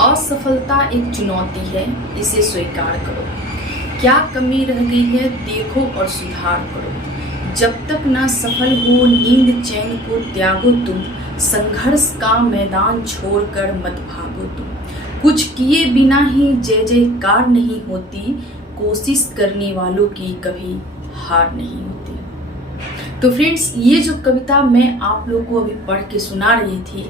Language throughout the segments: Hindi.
असफलता एक चुनौती है, इसे स्वीकार करो। क्या कमी रह गई है देखो और सुधार करो। जब तक ना सफल हो नींद चैन को त्यागो तुम, संघर्ष का मैदान छोड़कर मत भागो तुम। कुछ किए बिना ही जय जयकार नहीं होती, कोशिश करने वालों की कभी हार नहीं होती। तो फ्रेंड्स, ये जो कविता मैं आप लोगों को अभी पढ़ के सुना रही थी,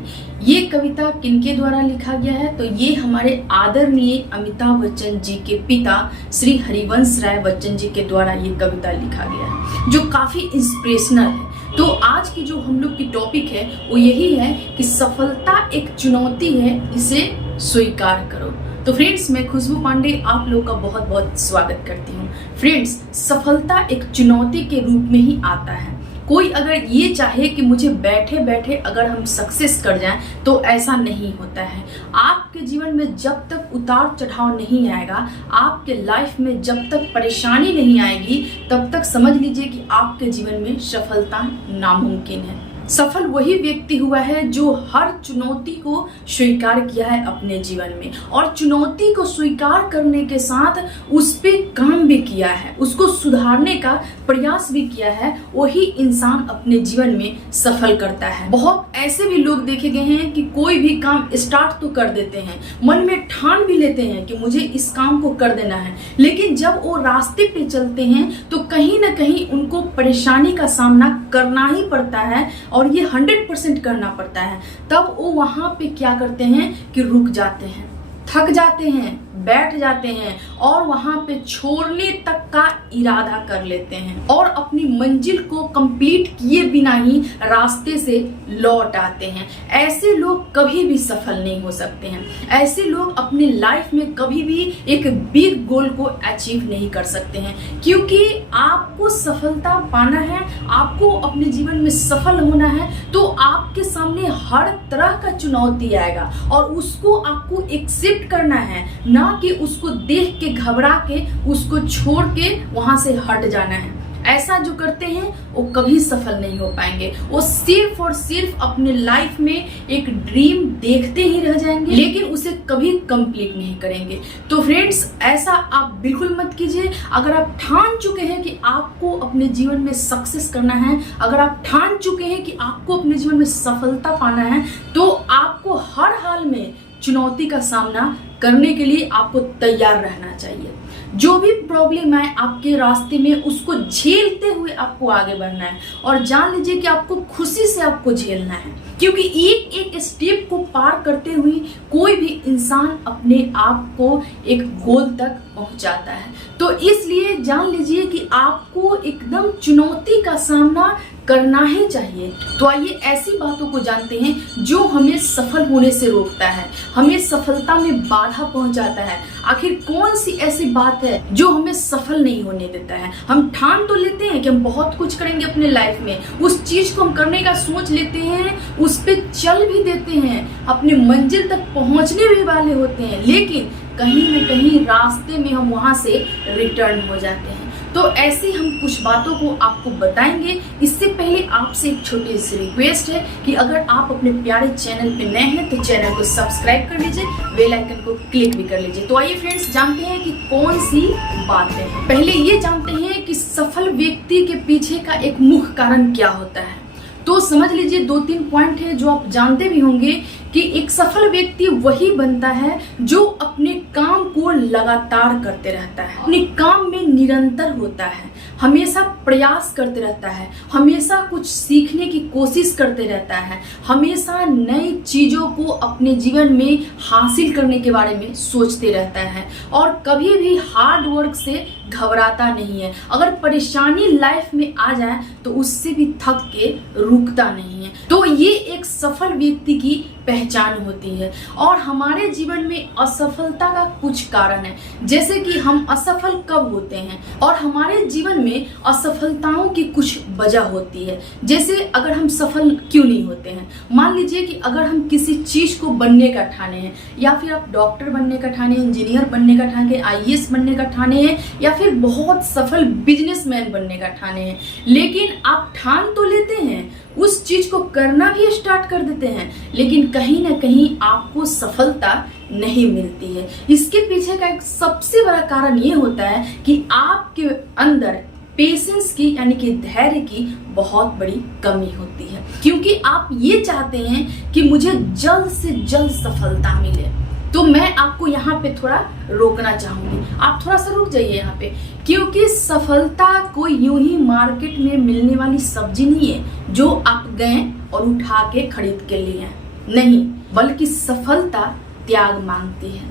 ये कविता किनके द्वारा लिखा गया है? तो ये हमारे आदरणीय अमिताभ बच्चन जी के पिता श्री हरिवंश राय बच्चन जी के द्वारा ये कविता लिखा गया है, जो काफी इंस्पिरेशनल है। तो आज की जो हम लोग की टॉपिक है वो यही है कि सफलता एक चुनौती है, इसे स्वीकार करो। तो फ्रेंड्स, मैं खुशबू पांडे आप लोगों का बहुत बहुत स्वागत करती हूँ। फ्रेंड्स, सफलता एक चुनौती के रूप में ही आता है। कोई अगर ये चाहे कि मुझे बैठे बैठे अगर हम सक्सेस कर जाएं, तो ऐसा नहीं होता है। आपके जीवन में जब तक उतार चढ़ाव नहीं आएगा, आपके लाइफ में जब तक परेशानी नहीं आएगी, तब तक समझ लीजिए कि आपके जीवन में सफलता नामुमकिन है। सफल वही व्यक्ति हुआ है जो हर चुनौती को स्वीकार किया है अपने जीवन में, और चुनौती को स्वीकार करने के साथ उस पे काम भी किया है, उसको सुधारने का प्रयास भी किया है। वही इंसान अपने जीवन में सफल करता है। बहुत ऐसे भी लोग देखे गए हैं कि कोई भी काम स्टार्ट तो कर देते हैं, मन में ठान भी लेते हैं कि मुझे इस काम को कर देना है, लेकिन जब वो रास्ते पे चलते हैं तो कहीं ना कहीं उनको परेशानी का सामना करना ही पड़ता है, और ये 100% करना पड़ता है। तब वो वहां पे क्या करते हैं कि रुक जाते हैं, थक जाते हैं, बैठ जाते हैं, और वहां पे छोड़ने तक का इरादा कर लेते हैं, और अपनी मंजिल को कंप्लीट किए बिना ही रास्ते से लौट आते हैं। ऐसे लोग कभी भी सफल नहीं हो सकते हैं। ऐसे लोग अपनी लाइफ में कभी भी एक बिग गोल को अचीव नहीं कर सकते हैं, क्योंकि आपको सफलता पाना है, आपको अपने जीवन में सफल होना है, तो आपके सामने हर तरह का चुनौती आएगा, और उसको आपको एक्सेप्ट करना है, ना कि उसको देख के घबरा के उसको छोड़ के वहां से हट जाना है। ऐसा जो करते हैं वो कभी सफल नहीं हो पाएंगे। वो सिर्फ और सिर्फ अपने लाइफ में एक ड्रीम देखते ही रह जाएंगे, लेकिन उसे कभी कंप्लीट नहीं करेंगे। तो फ्रेंड्स, ऐसा आप बिल्कुल मत कीजिए। अगर आप ठान चुके हैं कि आपको अपने जीवन में सक्सेस करना है, अगर आप ठान चुके हैं कि आपको अपने जीवन में सफलता पाना है, तो आपको हर हाल में चुनौती का सामना करने के लिए आपको तैयार रहना चाहिए। जो भी प्रॉब्लम आए आपके रास्ते में, उसको झेलते हुए आपको आगे बढ़ना है, और जान लीजिए कि आपको खुशी से आपको झेलना है, क्योंकि एक एक स्टेप को पार करते हुए कोई भी इंसान अपने आप को एक गोल तक पहुंचाता है। तो इसलिए जान लीजिए कि आपको एकदम चुनौती का सामना करना ही चाहिए। तो आइए ऐसी बातों को जानते हैं जो हमें सफल होने से रोकता है, हमें सफलता में बाधा पहुंचाता है। आखिर कौन सी ऐसी बात है जो हमें सफल नहीं होने देता है? हम ठान तो लेते हैं कि हम बहुत कुछ करेंगे अपने लाइफ में, उस चीज को हम करने का सोच लेते हैं, उस पे चल भी देते हैं, अपने मंजिल तक पहुंचने भी वाले होते हैं, लेकिन कहीं न कहीं रास्ते में हम वहां से रिटर्न हो जाते हैं। तो ऐसे हम कुछ बातों को आपको बताएंगे। इससे पहले आपसे एक छोटी सी रिक्वेस्ट है कि अगर आप अपने प्यारे चैनल पे नए हैं तो चैनल को सब्सक्राइब कर लीजिए, बेल आइकन को क्लिक भी कर लीजिए। तो आइए फ्रेंड्स, जानते हैं कि कौन सी बातें हैं। पहले ये जानते हैं कि सफल व्यक्ति के पीछे का एक मुख्य कारण क्या होता है। तो समझ लीजिए 2-3 पॉइंट है जो आप जानते भी होंगे कि एक सफल व्यक्ति वही बनता है जो अपने काम को लगातार करते रहता है, अपने काम में निरंतर होता है, हमेशा प्रयास करते रहता है, हमेशा कुछ सीखने की कोशिश करते रहता है, हमेशा नई चीजों को अपने जीवन में हासिल करने के बारे में सोचते रहता है, और कभी भी हार्ड वर्क से घबराता नहीं है। अगर परेशानी लाइफ में आ जाए तो उससे भी थक के रुकता नहीं है। तो ये एक सफल व्यक्ति की पहचान होती है। और हमारे जीवन में असफलता का कुछ कारण है, जैसे कि हम असफल कब होते हैं, और हमारे जीवन में असफलताओं की कुछ वजह होती है। जैसे अगर हम सफल क्यों नहीं होते हैं, मान लीजिए कि अगर हम किसी चीज को बनने का ठाने हैं, या फिर आप डॉक्टर बनने का ठाने, इंजीनियर बनने का ठाने, IAS बनने का ठाने हैं, या फिर बहुत सफल बिजनेसमैन बनने का ठाने हैं, लेकिन आप ठान तो लेते हैं, उस चीज को करना भी स्टार्ट कर देते हैं, लेकिन कहीं ना कहीं आपको सफलता नहीं मिलती है। इसके पीछे का एक सबसे बड़ा कारण ये होता है कि आपके अंदर पेशेंस की यानी कि धैर्य की बहुत बड़ी कमी होती है, क्योंकि आप ये चाहते हैं कि मुझे जल्द से जल्द सफलता मिले। तो मैं आपको यहाँ पे थोड़ा रोकना चाहूंगी, आप थोड़ा सा रुक जाइए यहाँ पे, क्योंकि सफलता कोई यूं ही मार्केट में मिलने वाली सब्जी नहीं है जो आप गए और उठा के खरीद के लिए नहीं, बल्कि सफलता त्याग मांगती है,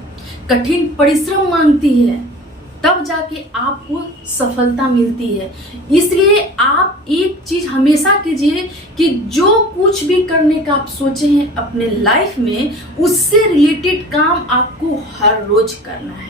कठिन परिश्रम मांगती है, तब जाके आपको सफलता मिलती है। इसलिए आप एक चीज हमेशा कीजिए कि जो कुछ भी करने का आप सोचे हैं अपने लाइफ में, उससे रिलेटेड काम आपको हर रोज करना है,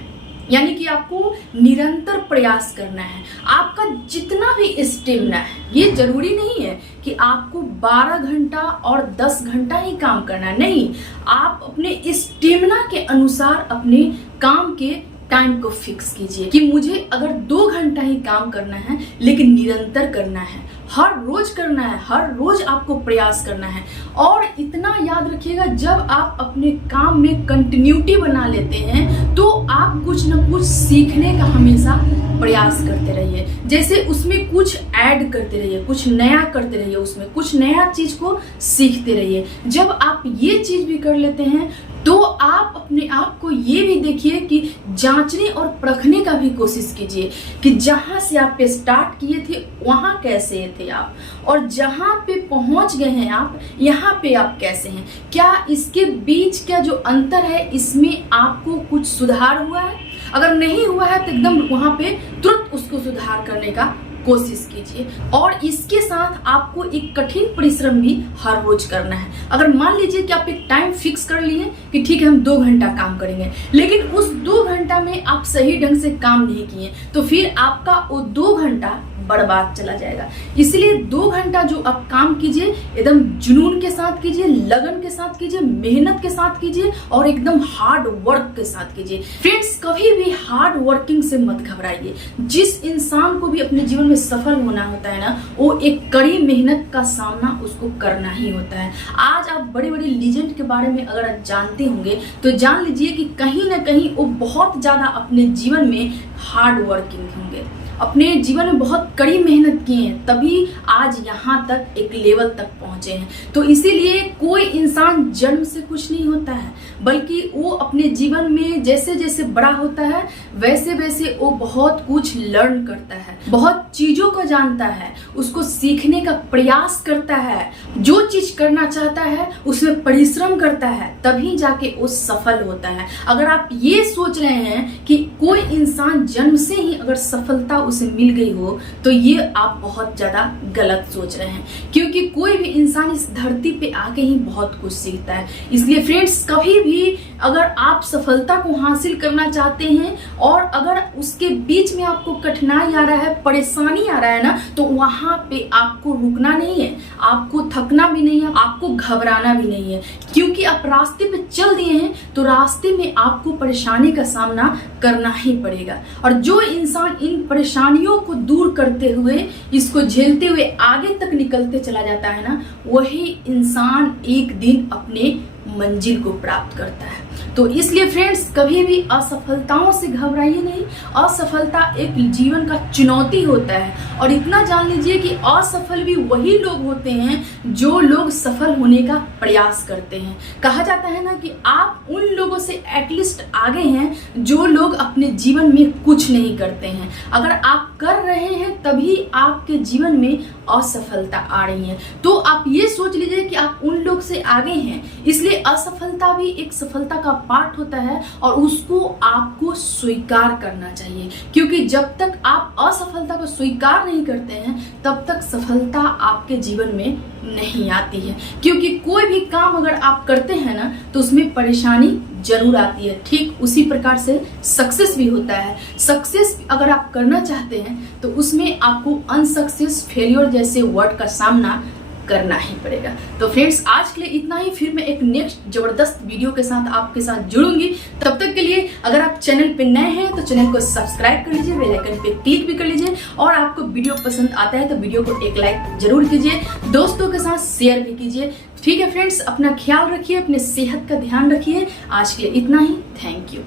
यानी कि आपको निरंतर प्रयास करना है। आपका जितना भी स्टेमिना है, ये जरूरी नहीं है कि आपको 12 घंटा और 10 घंटा ही काम करना है, नहीं, आप अपने स्टेमिना के अनुसार अपने काम के टाइम को फिक्स कीजिए कि मुझे अगर 2 घंटा ही काम करना है, लेकिन निरंतर करना है, हर रोज करना है, हर रोज आपको प्रयास करना है। और इतना याद रखिएगा, जब आप अपने काम में कंटिन्यूटी बना लेते हैं तो आप कुछ ना कुछ सीखने का हमेशा प्रयास करते रहिए, जैसे उसमें कुछ ऐड करते रहिए, कुछ नया करते रहिए, उसमें कुछ नया चीज को सीखते रहिए। जब आप ये चीज भी कर लेते हैं तो आप अपने आप को ये भी देखिए कि जांचने और परखने का भी कोशिश कीजिए कि जहां से आप स्टार्ट किए थे वहां कैसे थे आप, और जहां पे पहुंच गए हैं आप, यहाँ पे आप कैसे हैं। क्या इसके बीच का जो अंतर है, इसमें आपको कुछ सुधार हुआ है? अगर नहीं हुआ है तो एकदम वहां पे तुरंत उसको सुधार करने का कोशिश कीजिए। और इसके साथ आपको एक कठिन परिश्रम भी हर रोज करना है। अगर मान लीजिए कि आप एक टाइम फिक्स कर लिए कि ठीक है हम 2 घंटा काम करेंगे, लेकिन उस 2 घंटा में आप सही ढंग से काम नहीं किए, तो फिर आपका वो 2 घंटा बर्बाद चला जाएगा। इसलिए 2 घंटा जो आप काम कीजिए, एकदम जुनून के साथ कीजिए, लगन के साथ कीजिए, मेहनत के साथ कीजिए और एकदम हार्ड वर्क के साथ कीजिए। फ्रेंड्स, कभी भी हार्ड वर्किंग से मत घबराइए। जिस इंसान को भी अपने जीवन में सफल होना होता है ना, वो एक कड़ी मेहनत का सामना उसको करना ही होता है। आज आप बड़े बड़े लीजेंड के बारे में अगर आप जानते होंगे तो जान लीजिए कि कहीं ना कहीं वो बहुत ज्यादा अपने जीवन में हार्ड वर्किंग होंगे, अपने जीवन में बहुत कड़ी मेहनत की है, तभी आज यहाँ तक एक लेवल तक पहुंचे हैं। तो इसीलिए कोई इंसान जन्म से कुछ नहीं होता है, बल्कि वो अपने जीवन में जैसे जैसे बड़ा होता है वैसे वैसे वो बहुत कुछ लर्न करता है, बहुत चीजों को जानता है, उसको सीखने का प्रयास करता है, जो चीज करना चाहता है उसमें परिश्रम करता है, तभी जाके वो सफल होता है। अगर आप ये सोच रहे हैं कि कोई इंसान जन्म से ही अगर सफलता उसे मिल गई हो, तो ये आप बहुत ज्यादा गलत सोच रहे हैं, क्योंकि कोई भी इंसान इस धरती पे आके ही बहुत कुछ सीखता है। इसलिए फ्रेंड्स, कभी भी अगर आप सफलता को हासिल करना चाहते हैं और अगर उसके बीच में आपको कठिनाई आ रहा है, परेशानी आ रहा है ना, तो वहां पे आपको रुकना नहीं है, आपको थकना भी नहीं है, आपको घबराना भी नहीं है, क्योंकि आप रास्ते पे चल दिए हैं तो रास्ते में आपको परेशानी का सामना करना ही पड़ेगा। और जो इंसान इन परेशानियों को दूर करते हुए, इसको झेलते हुए आगे तक निकलते चला जाता है ना, वही इंसान एक दिन अपने मंजिल को प्राप्त करता है। तो इसलिए फ्रेंड्स, कभी भी असफलताओं से घबराइए नहीं। असफलता एक जीवन का चुनौती होता है, और इतना जान लीजिए कि असफल भी वही लोग होते हैं जो लोग सफल होने का प्रयास करते हैं। कहा जाता है ना कि आप उन लोगों से एटलीस्ट आगे हैं जो लोग अपने जीवन में कुछ नहीं करते हैं। अगर आप कर रहे हैं तभी आपके जीवन में असफलता आ रही है, तो आप ये सोच लीजिए कि आप उन लोग से आगे हैं। इसलिए असफलता भी एक सफलता का पार्ट होता है और उसको आपको स्वीकार करना चाहिए, क्योंकि जब तक आप असफलता को स्वीकार नहीं करते हैं तब तक सफलता आपके जीवन में नहीं आती है। क्योंकि कोई भी काम अगर आप करते हैं ना, तो उसमें परेशानी जरूर आती है। ठीक उसी प्रकार से सक्सेस भी होता है। सक्सेस अगर आप करना चाहते हैं तो उसमें आपको अनसक्सेस, फेलियर जैसे वर्ड का सामना करना ही पड़ेगा। तो फ्रेंड्स आज के लिए इतना ही, फिर मैं एक नेक्स्ट जबरदस्त वीडियो के साथ आपके साथ जुड़ूंगी। तब तक के लिए अगर आप चैनल पे नए हैं तो चैनल को सब्सक्राइब कर लीजिए, बेल आइकन पे क्लिक भी कर लीजिए, और आपको वीडियो पसंद आता है तो वीडियो को एक लाइक जरूर कीजिए, दोस्तों के साथ शेयर भी कीजिए। ठीक है फ्रेंड्स, अपना ख्याल रखिए, अपने सेहत का ध्यान रखिए। आज के लिए इतना ही, थैंक यू।